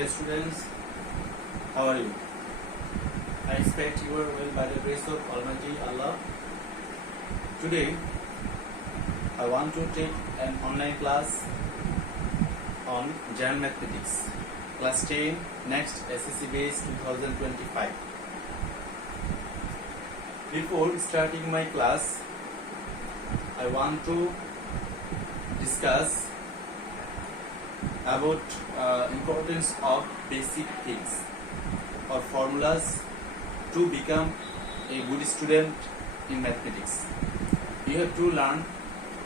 Dear students, how are you? I expect you are well by the grace of Almighty Allah. Today, I want to take an online class on General Mathematics, Class 10, next SSC Base 2025. Before starting my class, I want to discuss about importance of basic things or formulas to become a good student in mathematics. You have to learn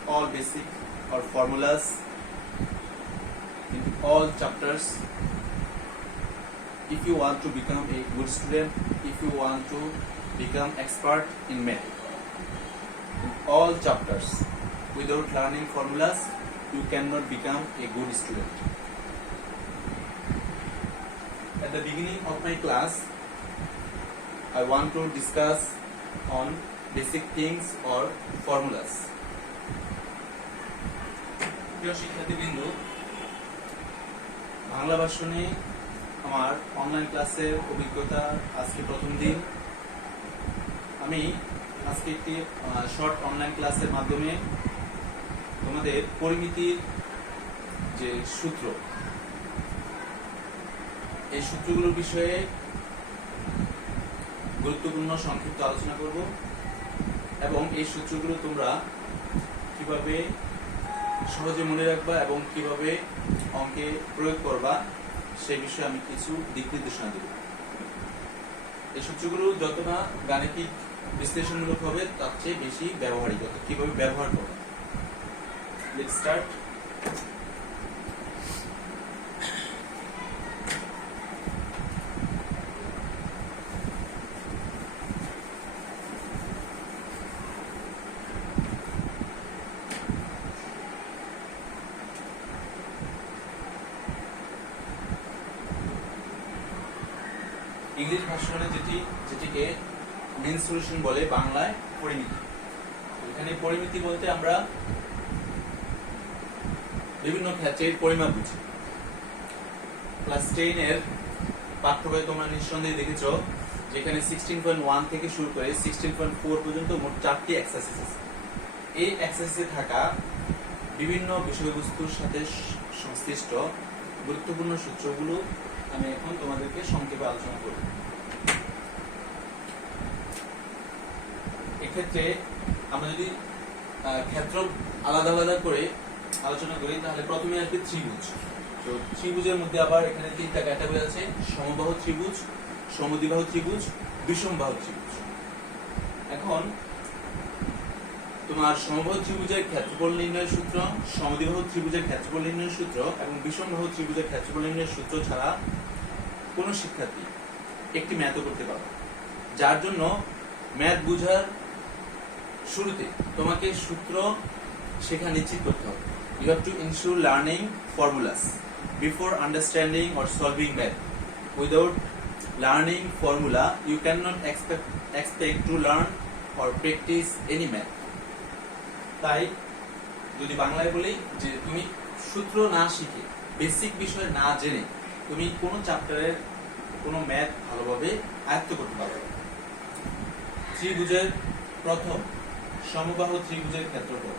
all basic or formulas in all chapters if you want to become a good student, if you want to become expert in math. In all chapters, without learning formulas, you cannot become a good student. At the beginning of my class, I want to discuss on basic things or formulas. প্রিয় শিক্ষার্থীবৃন্দ, বাংলা ভাষণে আমার online ক্লাসের অভিজ্ঞতা আজকে প্রথম দিন। আমি আজকে একটি শর্ট অনলাইন ক্লাসের মাধ্যমে তোমাদের পরিমিতির যে সূত্র, এই সূত্রগুলোর বিষয়ে গুরুত্বপূর্ণ সংক্ষিপ্ত আলোচনা করব এবং এই সূত্রগুলো তোমরা কিভাবে সহজে মনে রাখবা এবং কিভাবে অঙ্কে প্রয়োগ করবা সেই বিষয়ে আমি কিছু দিক নির্দেশনা দেব। এই সূত্রগুলো যত না গাণিতিক বিশ্লেষণমূলক হবে তার চেয়ে বেশি ব্যবহারিক, কিভাবে ব্যবহার করবা। Let's start. ইংলিশ ভাষণে যেটিকে মেইন সলিউশন বলে, বাংলায় পরিমিতি। এখানে পরিমিতি বলতে আমরা বিভিন্ন ক্ষেত্রের পরিমাপ বুঝি। ক্লাস 10 এর পাঠ্য বইয়ে তোমরা নিঃসন্দেহে দেখেছো যেখানে 16.1 থেকে শুরু করে 16.4 পর্যন্ত মোট 4টি এক্সারসাইজ আছে। এই এক্সারসাইজে থাকা বিভিন্ন বিষয়বস্তুর সাথে সংশ্লিষ্ট গুরুত্বপূর্ণ সূত্রগুলো আমি এখন তোমাদেরকে সংক্ষেপে আলোচনা করব। এক্ষেত্রে আমরা যদি ক্ষেত্র আলাদা আলাদা করে আলোচনা করি তাহলে প্রথমে আসবে ত্রিভুজ। তো ত্রিভুজের মধ্যে আবার এখানে 3টা ক্যাটাগরি আছে: সমবাহু ত্রিভুজ, সমদ্বিবাহু ত্রিভুজ, বিষমবাহু ত্রিভুজ। এখন তোমার সমবাহু ত্রিভুজের ক্ষেত্রফল নির্ণয়ের সূত্র, সমদ্বিবাহু ত্রিভুজের ক্ষেত্রফল নির্ণয়ের সূত্র এবং বিষমবাহু ত্রিভুজের ক্ষেত্রফল নির্ণয়ের সূত্র ছাড়া কোন শিক্ষার্থী একটি ম্যাথও করতে পারবে। যার জন্য ম্যাথ বোঝার শুরুতে তোমাকে সূত্র শেখা নিশ্চিত করতে হবে। You have to ensure learning formulas before understanding or solving math. Without learning formula, you cannot expect to learn or practice any math. তাই যদি বাংলায় বলি যে তুমি সূত্র না শিখে, বেসিক বিষয় না জেনে তুমি কোনো চ্যাপ্টারের কোনো ম্যাথ ভালোভাবে আয়ত্ত করতে পারবে না। ত্রিভুজের প্রথম সমবাহু ত্রিভুজের ক্ষেত্রফল।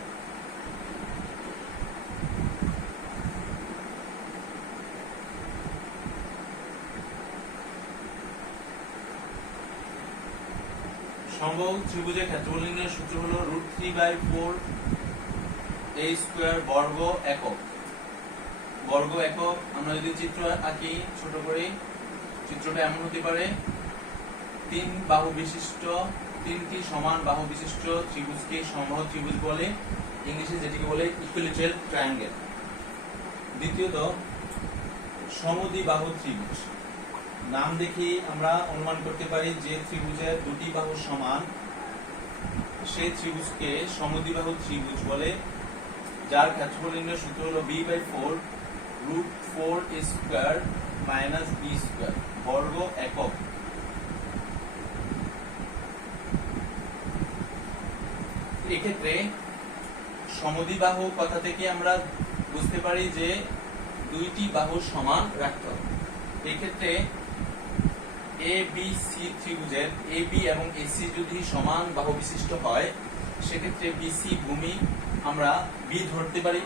সমবাহু ত্রিভুজের ক্ষেত্রফল নির্ণয়ের সূত্র হলো √3/4 a স্কয়ার বর্গ একক। বর্গ একক আমরা যদি চিত্র আঁকি ছোট করে, চিত্রটা এমন হতে পারে: 3 বাহু বিশিষ্ট, 3টি সমান বাহু বিশিষ্ট ত্রিভুজকে সমবাহু ত্রিভুজ বলে, ইংলিশে যেটিকে বলে ইকুইল্যাটারাল ট্রায়াঙ্গেল। দ্বিতীয়ত সমদ্বিবাহু ত্রিভুজ। নাম দেখে আমরা অনুমান করতে পারি যে ত্রিভুজের দুটি বাহু সমান, সেই ত্রিভুজকে সমদ্বিবাহু ত্রিভুজ বলে, যার ক্ষেত্রফল নির্ণয়ের সূত্র হলো b/4 √4 a square minus b square বর্গ একক। এক্ষেত্রে সমদ্বিবাহু কথা থেকে আমরা বুঝতে পারি যে দুইটি বাহু সমান রাখতে হবে। এই ক্ষেত্রে এ বি সি ত্রিভুজের এ বি এবং এসি যদি সমান বাহু বিশিষ্ট হয়, সেক্ষেত্রে বিসি ভূমি আমরা বি ধরতে পারি,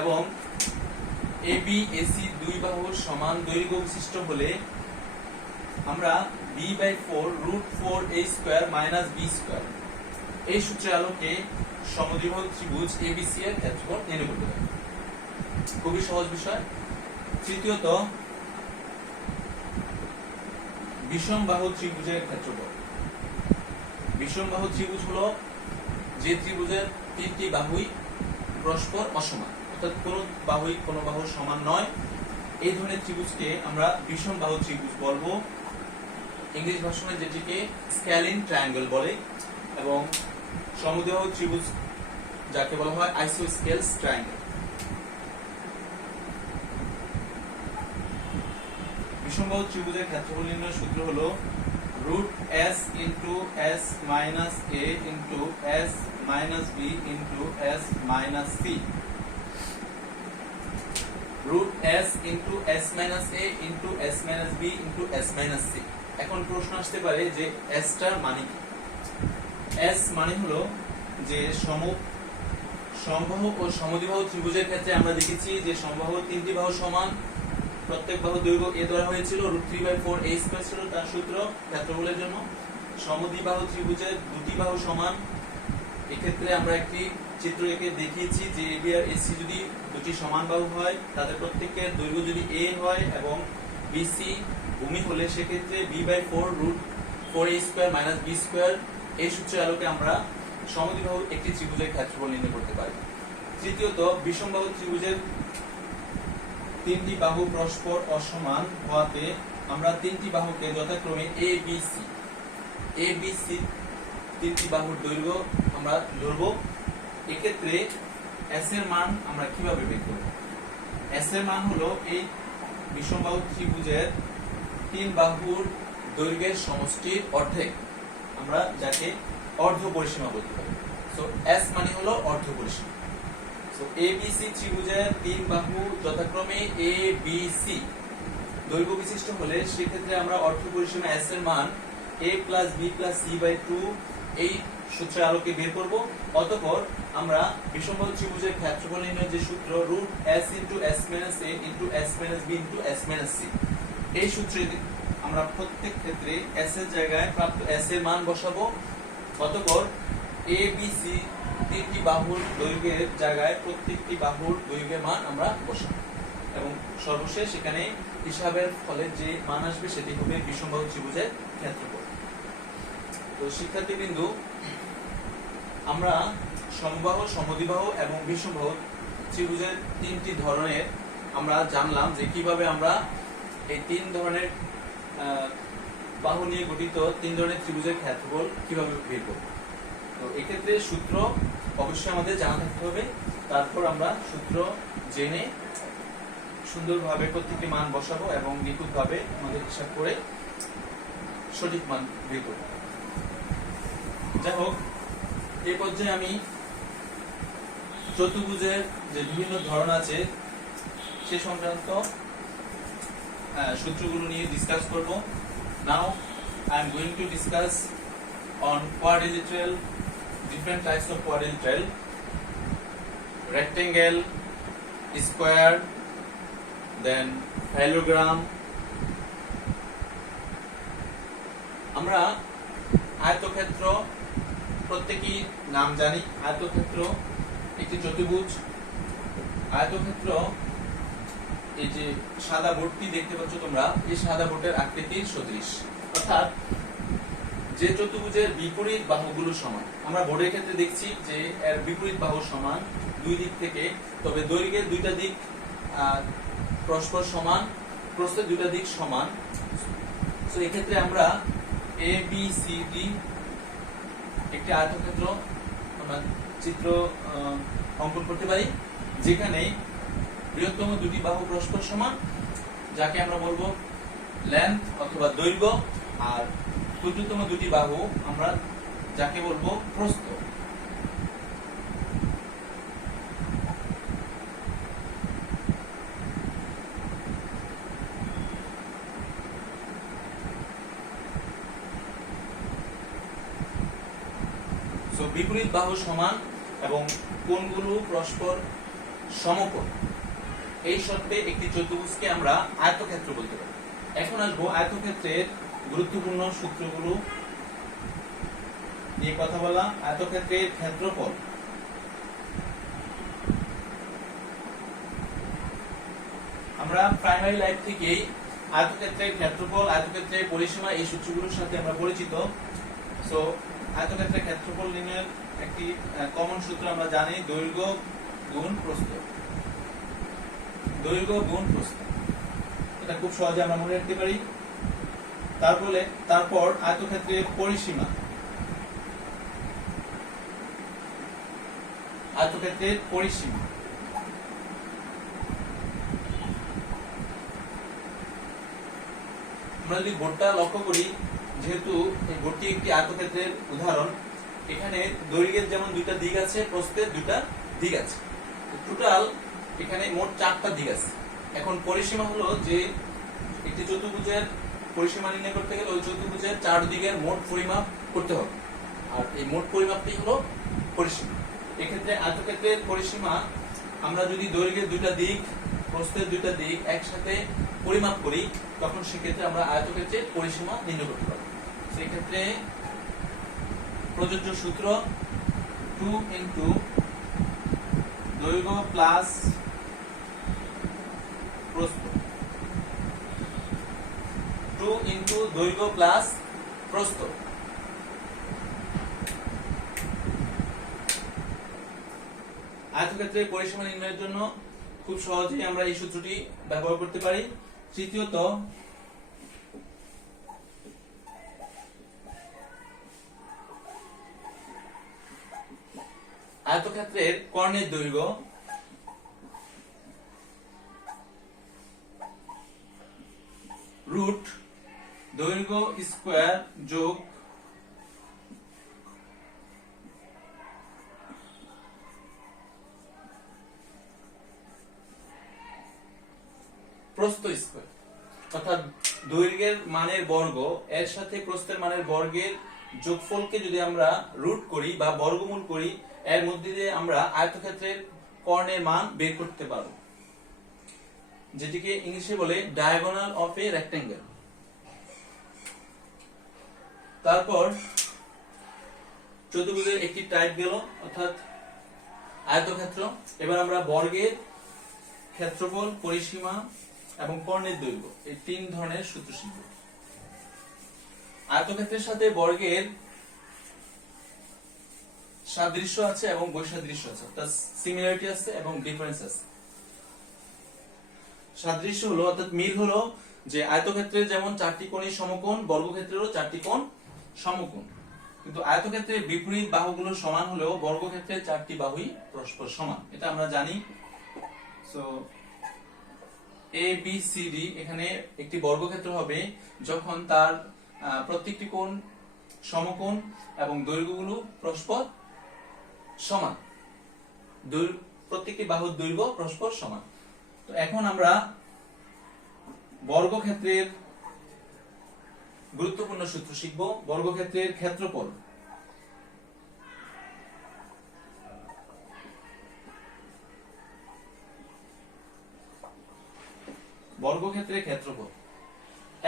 এবং এ বি এসি দুই বাহুর সমান দৈর্ঘ্য বিশিষ্ট হলে আমরা b/4√4a² - b², এই সূত্রের আলোকে সমদ্বিবাহু ত্রিভুজ এবিসি এর ক্ষেত্রফল নির্ণয় করতে পারি। খুবই সহজ বিষয়। তৃতীয়ত, বিষমবাহু ত্রিভুজের ক্ষেত্রফল। বিষমবাহু ত্রিভুজ হলো যে ত্রিভুজের তিনটি বাহুই পরস্পর অসমান, অর্থাৎ কোনো বাহু সমান নয়, এই ধরনের ত্রিভুজকে আমরা বিষমবাহু ত্রিভুজ বলবো। ইংলিশ ভাষায় যেটিকে স্ক্যালিন ট্রায়াঙ্গেল বলে, এবং সমদ্বিবাহু ত্রিভুজ যাকে বলা হয় আইসোস্কেলস ট্রায়াঙ্গেল। বিষমবাহু ত্রিভুজের ক্ষেত্রফল নির্ণয়ের সূত্র হলো √s * s - a * s - b * s - c। √s * s - a * s - b * s - c। এখন প্রশ্ন আসতে পারে যে s টার মানে কি? s মানে হলো যে সমবাহু ও সমদ্বিবাহু ত্রিভুজের ক্ষেত্রে আমরা দেখেছি যে সমবাহু তিনটি বাহু সমান, প্রত্যেক বাহু দৈর্ঘ্য a ধরা হয়েছিল, √3/4a² ছিল তার সূত্র ক্ষেত্রফলের জন্য। সমদ্বিবাহু ত্রিভুজের দুটি বাহু সমান, এক্ষেত্রে আমরা একটি চিত্র এঁকে দেখিয়েছি যে এ বি আর এসি যদি দুটি সমান বাহু হয়, তাদের প্রত্যেকের দৈর্ঘ্য যদি a হয় এবং বিসি ভূমি হলে, সেক্ষেত্রে b/4√4a² - b², এই সূত্রের আলোকে আমরা সমদ্বিবাহু একটি ত্রিভুজের ক্ষেত্রফল নির্ণয় করতে পারি। তৃতীয়ত, বিষমবাহু ত্রিভুজের তিনটি বাহু পরস্পর অসমান হওয়াতে আমরা তিনটি বাহুকে যথাক্রমে এ বি সি তিনটি বাহুর দৈর্ঘ্য আমরা ধরব। এক্ষেত্রে এস এর মান আমরা কিভাবে বের করব? এস এর মান হলো এই বিষমবাহু ত্রিভুজের তিন বাহুর দৈর্ঘ্যের সমষ্টির অর্ধেক, আমরা যাকে অর্ধ পরিসীমা বলতে পারি। সো এস মানে হলো অর্ধ পরিসীমা। সো এবিসি ত্রিভুজের তিন বাহু যথাক্রমে এ বি সি দৈর্ঘ্য বিশিষ্ট হলে, সেক্ষেত্রে আমরা অর্ধ পরিসীমা এস এর মান a + b + c/2 এই সূত্রের আলোকে বের করব। অতঃপর আমরা বিষমবাহু ত্রিভুজের ক্ষেত্রফল নির্ণয়ের যে সূত্র √s * s - a * s - b * s - c, এই সূত্রে আমরা প্রত্যেক ক্ষেত্রে s এর জায়গায় প্রাপ্ত s এর মান বসাবো। অতঃপর এ বি সি তিনটি বাহুর দৈর্ঘ্যের জায়গায় প্রত্যেকটি বাহুর দৈর্ঘ্যের মান আমরা বসাবো, এবং সর্বশেষ এখানে হিসাবের ফলে যে মান আসবে সেটি হবে বিষমবাহু ত্রিভুজের ক্ষেত্রফল। তো শিক্ষার্থীবৃন্দু, আমরা সমবাহু, সমদ্বিবাহু এবং বিষমবাহু ত্রিভুজের তিনটি ধরনের আমরা জানলাম যে কিভাবে আমরা এই তিন ধরনের বাহু নিয়ে গঠিত তিন ধরনের ত্রিভুজের ক্ষেত্রফল কিভাবে বের করব। তো এক্ষেত্রে সূত্র অবশ্যই আমাদের জানা থাকতে হবে। তারপর আমরা সূত্র জেনে সুন্দরভাবে প্রত্যেকটি মান বসাবো এবং নিখুঁতভাবে আমাদের হিসাব করে সঠিক মান বের করব। যাই হোক, এই পর্যায়ে আমি চতুর্ভুজের যে বিভিন্ন ধরন আছে সে সংক্রান্ত সূত্রগুলো নিয়ে ডিসকাস করব। নাও I am going to discuss on quadrilateral, different types of quadrilateral, rectangle, square, then parallelogram. আমরা আয়তক্ষেত্র প্রত্যেকই নাম জানি। আয়তক্ষেত্র একটি চতুর্ভুজ। আয়তক্ষেত্র, এই যে সাদা বোর্ডটি দেখতে পাচ্ছ তোমরা, এই সাদা বোর্ডের আকৃতির সদৃশ, অর্থাৎ যে চতুর্ভুজের বিপরীত বাহুগুলো সমান। আমরা বোর্ডের ক্ষেত্রে দেখছি যে এর বিপরীত বাহু সমান দুই দিক থেকে, তবে দৈর্ঘ্যের দুইটা দিক পরস্পর সমান, প্রস্থের দুইটা দিক সমান। সো এক্ষেত্রে আমরা এ বি সি ডি একটি আয়তক্ষেত্র আমরা চিত্র অঙ্কন করতে পারি, যেখানে বৃহত্তম দুটি বাহু পরস্পর সমান, যাকে আমরা বলবো লেন্থ অথবা দৈর্ঘ্য, আর ক্ষুদ্রতম দুটি বাহু আমরা যাকে বলবো প্রস্থ। সো বিপরীত বাহু সমান এবং কোণগুলো পরস্পর সমকোণ, এই শর্তে একটি চতুর্ভুজকে আমরা আয়তক্ষেত্র বলতে পারি। এখন আসবো আয়তক্ষেত্রের গুরুত্বপূর্ণ সূত্রগুলো নিয়ে কথা বলা। আয়তক্ষেত্রের ক্ষেত্রফল, আমরা প্রাইমারি লাইফ থেকেই আয়তক্ষেত্রের ক্ষেত্রফল, আয়তক্ষেত্রের পরিসীমা এই সূত্রগুলোর সাথে আমরা পরিচিত। সো আয়তক্ষেত্রের ক্ষেত্রফল নির্ণয়ের একটি কমন সূত্র আমরা জানি, দৈর্ঘ্য গুণ প্রস্থ। দৈর্ঘ্য গুণ প্রস্থ, এটা খুব সহজে আমরা মনে রাখতে পারি। তারপর আয়তক্ষেত্রের পরিসীমা, আয়তক্ষেত্রের পরিসীমা আমরা যদি বোর্ডটা লক্ষ্য করি, যেহেতু এই বোর্ডটি একটি আয়তক্ষেত্রের উদাহরণ, এখানে দৈর্ঘ্যের যেমন দুইটা দিক আছে, প্রস্থের দুইটা দিক আছে, টোটাল এখানে মোট 4টা দিক আছে। এখন পরিসীমা হলো যে একটি চতুর্ভুজের পরিসীমা নির্ণয় করতে গেলে ওই চতুর্ভুজের 4 দিকের মোট পরিমাপ করতে হবে, আর এই মোট পরিমাপটি হলো পরিসীমা। এক্ষেত্রে আয়তক্ষেত্রের পরিসীমা আমরা যদি দৈর্ঘ্যের দুইটা দিক, প্রস্থের দুইটা দিক একসাথে পরিমাপ করি, তখন সেক্ষেত্রে আমরা আয়তক্ষেত্রের পরিসীমা নির্ণয় করতে পারবো। সেই ক্ষেত্রে প্রযোজ্য সূত্র 2 ইনটু দৈর্ঘ্য প্লাস প্রস্থ, 2 ইনটু দৈর্ঘ্য প্লাস প্রস্থ। আয়তক্ষেত্রের পরিসীমা নির্ণয়ের জন্য খুব সহজেই আমরা এই সূত্রটি ব্যবহার করতে পারি। তৃতীয়ত, আয়তক্ষেত্রের কর্ণের দৈর্ঘ্য রুট দৈর্ঘ্য স্কয়ার যোগ প্রস্থ স্কয়ার, অর্থাৎ দৈর্ঘ্যের মানের বর্গ এর সাথে প্রস্থের মানের বর্গের যোগফলকে যদি আমরা রুট করি বা বর্গমূল করি, এর মধ্যে দিয়ে আমরা আয়তক্ষেত্রের কর্ণের মান বের করতে পারব, যেটিকে ইংলিশে বলে ডায়াগোনাল অফ এ রেক্টেঙ্গেল। তারপর চতুর্ভুজের একটি টাইপ গেল, অর্থাৎ আয়তক্ষেত্র। এবার আমরা বর্গের ক্ষেত্রফল, পরিসীমা এবং কর্ণের দৈর্ঘ্য, এই 3 ধরনের সূত্র শিখব। আয়তক্ষেত্রের সাথে বর্গের সাদৃশ্য আছে এবং বৈসাদৃশ্য আছে, অর্থাৎ সিমিলারিটি আছে এবং ডিফারেন্স আছে। সাদৃশ্য হলো, অর্থাৎ মিল হলো যে আয়তক্ষেত্রের যেমন 4টি কোণই সমকোণ, বর্গক্ষেত্রেরও 4টি কোণ সমকোণ। কিন্তু আয়তক্ষেত্রের বিপরীত বাহুগুলো সমান হলেও বর্গক্ষেত্রের 4টি বাহুই পরস্পর সমান, এটা আমরা জানি। So A B C D এখানে একটি বর্গক্ষেত্র হবে যখন তার প্রত্যেকটি কোণ সমকোণ এবং দৈর্ঘ্যগুলো পরস্পর সমান, প্রত্যেকটি বাহুর দৈর্ঘ্য পরস্পর সমান। তো এখন আমরা বর্গক্ষেত্রের গুরুত্বপূর্ণ সূত্র শিখব। বর্গক্ষেত্রের ক্ষেত্রফল, বর্গক্ষেত্রের ক্ষেত্রফল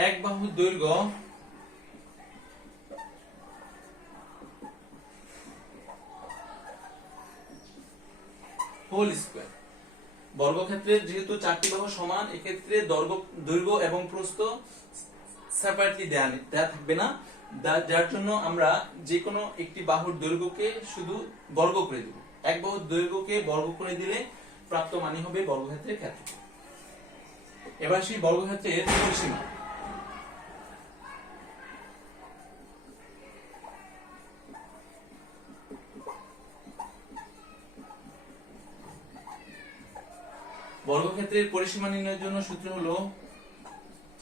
এক বাহুর দৈর্ঘ্য হোল স্কয়ার। বর্গক্ষেত্রের যেহেতু 4টি বাহু সমান, এক্ষেত্রে দৈর্ঘ্য এবং প্রস্থ সেপারেটলি দেয়া থাকবে না, যার জন্য আমরা যে কোনো একটি বাহুর দৈর্ঘ্যকে শুধু বর্গ করে দেব। এক বাহুর দৈর্ঘ্যকে বর্গ করে দিলে প্রাপ্ত মানই হবে বর্গক্ষেত্রের ক্ষেত্রফল। এবার সেই বর্গক্ষেত্রের পরিসীমা, বর্গক্ষেত্রের পরিসীমা নির্ণয়ের জন্য সূত্র হলো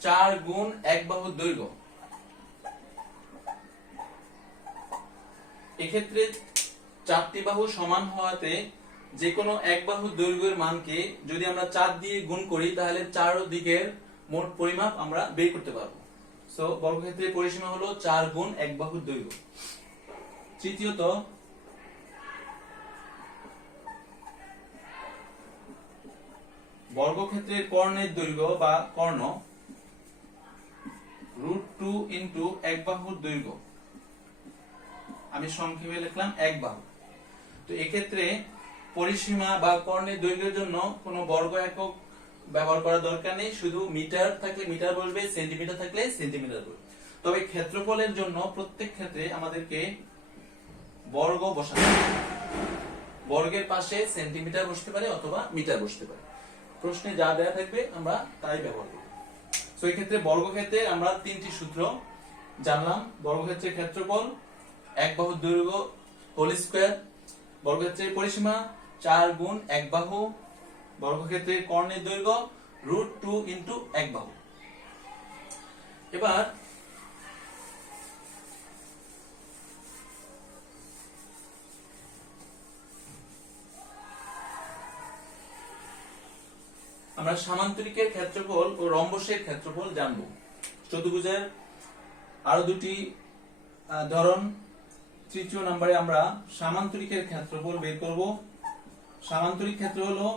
4 গুণ এক বাহুর দৈর্ঘ্য। এক্ষেত্রে 4টি বাহু সমান হওয়াতে যে কোনো এক বাহুর দৈর্ঘ্যের মানকে যদি আমরা 4 দিয়ে গুণ করি, তাহলে 4 দিকের মোট পরিমাপ আমরা বের করতে পারবো। সো বর্গক্ষেত্রের পরিসীমা হলো 4 গুণ এক বাহুর দৈর্ঘ্য। তৃতীয়ত, বর্গক্ষেত্রের কর্ণের দৈর্ঘ্য বা কর্ণ √2 ইন্টু এক বাহুর দৈর্ঘ্য, আমি সংক্ষেপে লিখলাম এক বাহু। তো এক্ষেত্রে পরিসীমা বা কর্ণের দৈর্ঘ্যের জন্য কোনো বর্গ একক ব্যবহার করার দরকার নেই, শুধু মিটার থাকলে মিটার বসবে, সেন্টিমিটার থাকলে সেন্টিমিটার বসবে। তবে ক্ষেত্রফলের জন্য প্রত্যেক ক্ষেত্রে আমাদেরকে বর্গ বসাতে হবে। বর্গের পাশে সেন্টিমিটার বসতে পারে অথবা মিটার বসতে পারে, প্রশ্নে যা দেয়া থাকবে আমরা তাই ব্যবহার করব। তো এই ক্ষেত্রে বর্গক্ষেত্রে আমরা তিনটি সূত্র জানলাম। বর্গক্ষেত্রের ক্ষেত্রফল এক বাহুর দৈর্ঘ্য হোল স্কয়ার, বর্গক্ষেত্রের পরিসীমা 4 গুণ এক বাহু, বর্গক্ষেত্রের কর্ণের দৈর্ঘ্য √2 ইন্টু এক বাহু। এবার আমরা সামান্তরিকের ক্ষেত্রফল ও রম্বসের ক্ষেত্রফল জানব। চতুর্ভুজের আরো দুটি ধরন, তৃতীয় নম্বরে আমরা সামান্তরিকের ক্ষেত্রফল বের করব। সামান্তরিক ক্ষেত্র হলো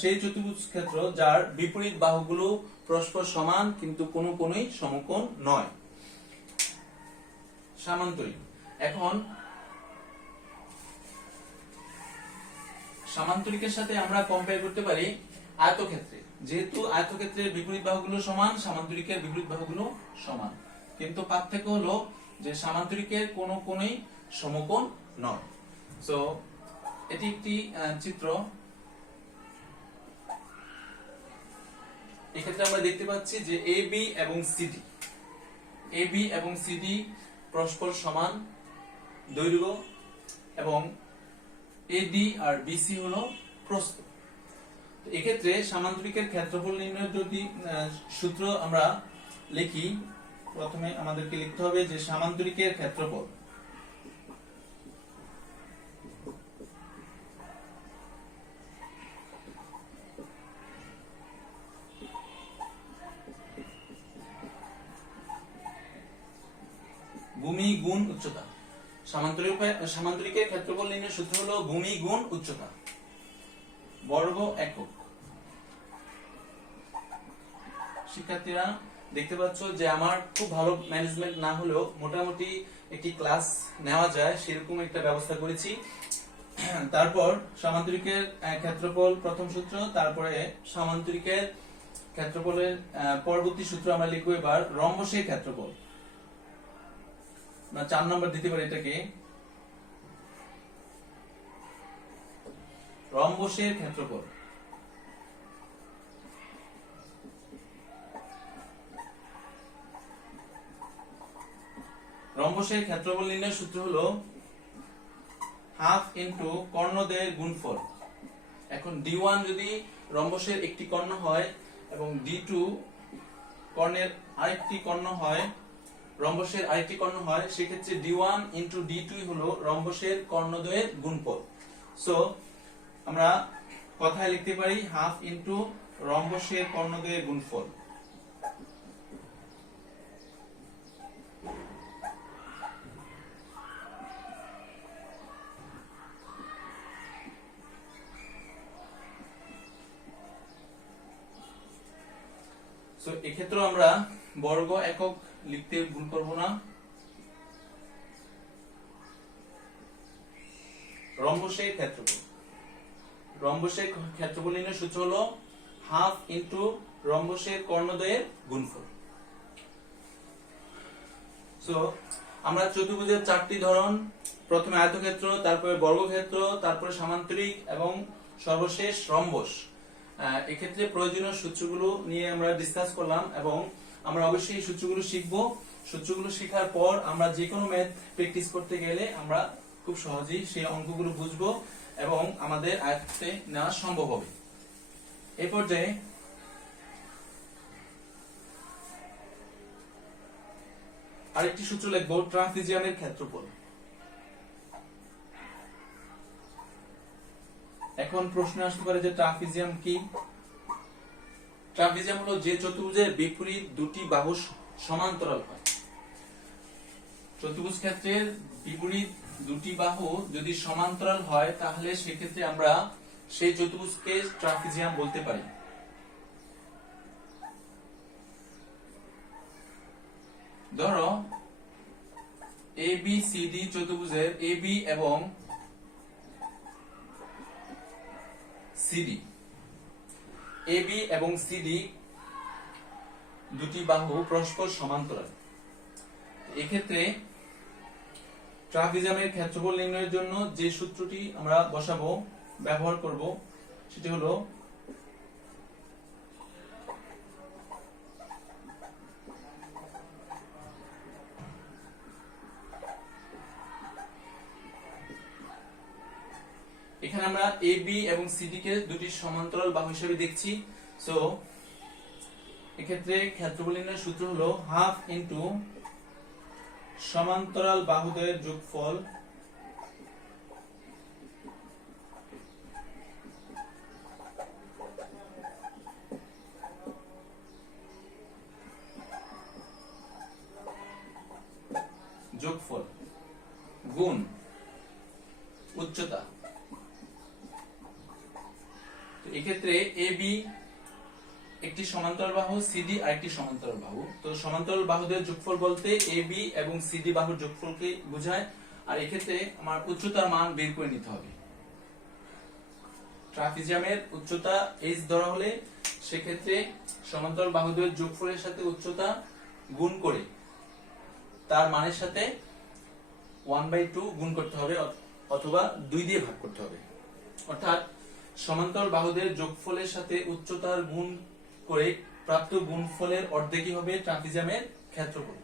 সেই চতুর্ভুজ ক্ষেত্র যার বিপরীত বাহুগুলো পরস্পর সমান কিন্তু কোনো কোণই সমকোণ নয়, সামান্তরিক। এখন সামান্তরিকের সাথে আমরা কম্পেয়ার করতে পারি আয়তক্ষেত্রে। যেহেতু আয়তক্ষেত্রের বিপরীত বাহুগুলো সমান, সামান্তরিকের বিপরীত বাহুগুলো সমান, কিন্তু পার্থক্য হলো যে সামান্তরিকের কোনো কোণই সমকোণ নয়। সো এটি একটি চিত্র। এক্ষেত্রে আমরা দেখতে পাচ্ছি যে এবি এবং সিডি পরস্পর সমান দৈর্ঘ্য এবং এডি আর বিসি হলো প্রস্থ। এক্ষেত্রে সামান্তরিকের ক্ষেত্রফল নির্ণয়ের যদি সূত্র আমরা লিখি, প্রথমে আমাদেরকে লিখতে হবে যে সামান্তরিকের ক্ষেত্রফল ভূমি গুণ উচ্চতা। সামান্তরিকের ক্ষেত্রফল নির্ণয়ের সূত্র হলো ভূমি গুণ উচ্চতা, বর্গ একক। শিক্ষার্থীরা দেখতে পাচ্ছ যে আমার খুব ভালো ম্যানেজমেন্ট না হলেও মোটামুটি একটি ক্লাস নেওয়া যায় সেরকম একটা ব্যবস্থা করেছি। তারপর সামান্তরিকের ক্ষেত্রফল প্রথম সূত্র, তারপরে সামান্তরিকের ক্ষেত্রফলের পরবর্তী সূত্র আমরা লিখবো এবার রম্বসের ক্ষেত্রফল। না 4 নম্বর দিতে পারি এটাকে, রম্বসের ক্ষেত্রফল। রম্বসের ক্ষেত্রফল নির্ণয়ের সূত্র হলো হাফ ইন্টু কর্ণদ্বয়ের গুণফল। এখন D1 যদি রম্বসের একটি কর্ণ হয় এবং D2 কর্ণের আরেকটি কর্ণ হয়, রম্বসের আরেকটি কর্ণ হয়, সেক্ষেত্রে D1 ইন্টু D2 হলো রম্বসের কর্ণদ্বয়ের গুণফল। সো আমরা কথায় লিখতে পারি হাফ ইন্টু রম্বসের কর্ণদ্বয়ের গুণফল। সো এক্ষেত্রে আমরা বর্গ একক লিখতে ভুল করব না। রম্বসের ক্ষেত্রফল নির্ণয়ের সূত্র হলো হাফ ইন্টু রম্বসের কর্ণদ্বয়ের গুণফল। সো আমরা চতুর্ভুজের 4টি ধরন, প্রথমে আয়তক্ষেত্র, তারপরে বর্গক্ষেত্র, তারপরে সামান্তরিক এবং সর্বশেষ রম্বস, এক্ষেত্রে প্রয়োজনীয় সূত্রগুলো নিয়ে আমরা ডিসকাস করলাম এবং আমরা অবশ্যই এই সূত্রগুলো শিখব। সূত্রগুলো শেখার পর আমরা যে কোনো ম্যাথ প্র্যাকটিস করতে গেলে আমরা খুব সহজেই সেই অঙ্কগুলো বুঝবো এবং আমাদের আয়ত্তে নেওয়া সম্ভব হবে। এই পর্যায়ে আরেকটি সূত্র লিখব, ট্রাপিজিয়ামের ক্ষেত্রফল। এখন প্রশ্ন আসতে পারে যে ট্রাপিজিয়াম কি? ট্রাপিজিয়াম হলো যে চতুর্ভুজের বিপরীত দুটি বাহু সমান্তরাল হয়। চতুর্ভুজ ক্ষেত্রের বিপরীত দুটি বাহু যদি সমান্তরাল হয় তাহলে সেক্ষেত্রে আমরা সেই চতুর্ভুজকে ট্রাপিজিয়াম বলতে পারি। ধরো ABCD চতুর্ভুজের AB এবং CD, AB এবং CD দুটি বাহু পরস্পর সমান্তরাল। এক্ষেত্রে ট্রাপিজিয়ামের ক্ষেত্রফল নির্ণয়ের জন্য যে সূত্রটি আমরা ব্যবহার করব সেটি হলো এখানে আমরা AB এবং CD কে দুটি সমান্তরাল বাহু হিসেবে দেখছি। সো এক্ষেত্রে ক্ষেত্রফল নির্ণয়ের সূত্র হলো হাফ ইনটু সমান্তরাল বাহুদ্বয়ের যোগফল গুণ উচ্চতা। তো এক্ষেত্রে AB একটি সমান্তরাল বাহু, CD আরেকটি সমান্তরাল বাহু। তো সমান্তরাল বাহুদের যোগফল বলতে AB এবং CD বাহুর যোগফলকে বোঝায়। আর এক্ষেত্রে আমার উচ্চতার মান বের করে নিতে হবে। ট্রাপিজিয়ামের উচ্চতা h ধরা হলে সেক্ষেত্রে সমান্তরাল বাহুদের যোগফলের সাথে উচ্চতা গুণ করে তার মানের সাথে 1/2 গুণ করতে হবে অথবা 2 দিয়ে ভাগ করতে হবে। অর্থাৎ সমান্তরাল বাহুদের যোগফলের সাথে উচ্চতার গুণ করে প্রাপ্ত গুণফলের অর্ধেকই হবে ট্রাপিজিয়ামের ক্ষেত্রফল।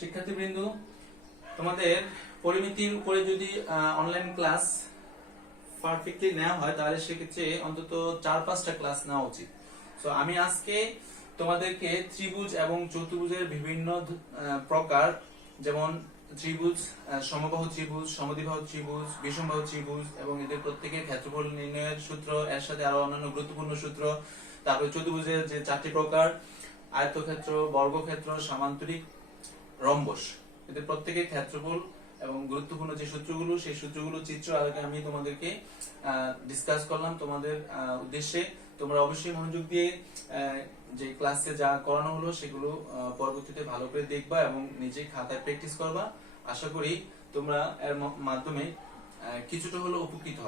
শিক্ষার্থীবৃন্দ, তোমাদের পরিমিতির উপরে যদি অনলাইন ক্লাস পারফেক্টলি নেওয়া হয় তাহলে সেক্ষেত্রে অন্তত 4-5টা ক্লাস নেওয়া উচিত। তো আমি আজকে তোমাদেরকে ত্রিভুজ এবং চতুর্ভুজের বিভিন্ন প্রকার, যেমন ত্রিভুজ, সমবাহু ত্রিভুজ, সমদ্বিবাহু ত্রিভুজ, বিষমবাহু ত্রিভুজ এবং এদের প্রত্যেকের ক্ষেত্রফল নির্ণয়ের সূত্র, এর সাথে আরো অন্যান্য গুরুত্বপূর্ণ সূত্র, তারপরে চতুর্ভুজের যে 4টি প্রকার, আয়তক্ষেত্র, বর্গক্ষেত্র, সামান্তরিক, রম্বস, এদের প্রত্যেকের ক্ষেত্রফল এবং গুরুত্বপূর্ণ যে সূত্রগুলো, সেই সূত্রগুলো চিত্র আগে আমি তোমাদেরকে ডিসকাস করলাম তোমাদের উদ্দেশ্যে। তোমরা অবশ্যই মনোযোগ দিয়ে যে ক্লাসে যা করানো হলো সেগুলো পরবর্তীতে ভালো করে দেখবা এবং নিজে খাতায় প্র্যাকটিস করবা। আশা করি তোমরা এর মাধ্যমে কিছুটা হলেও উপকৃত হবে।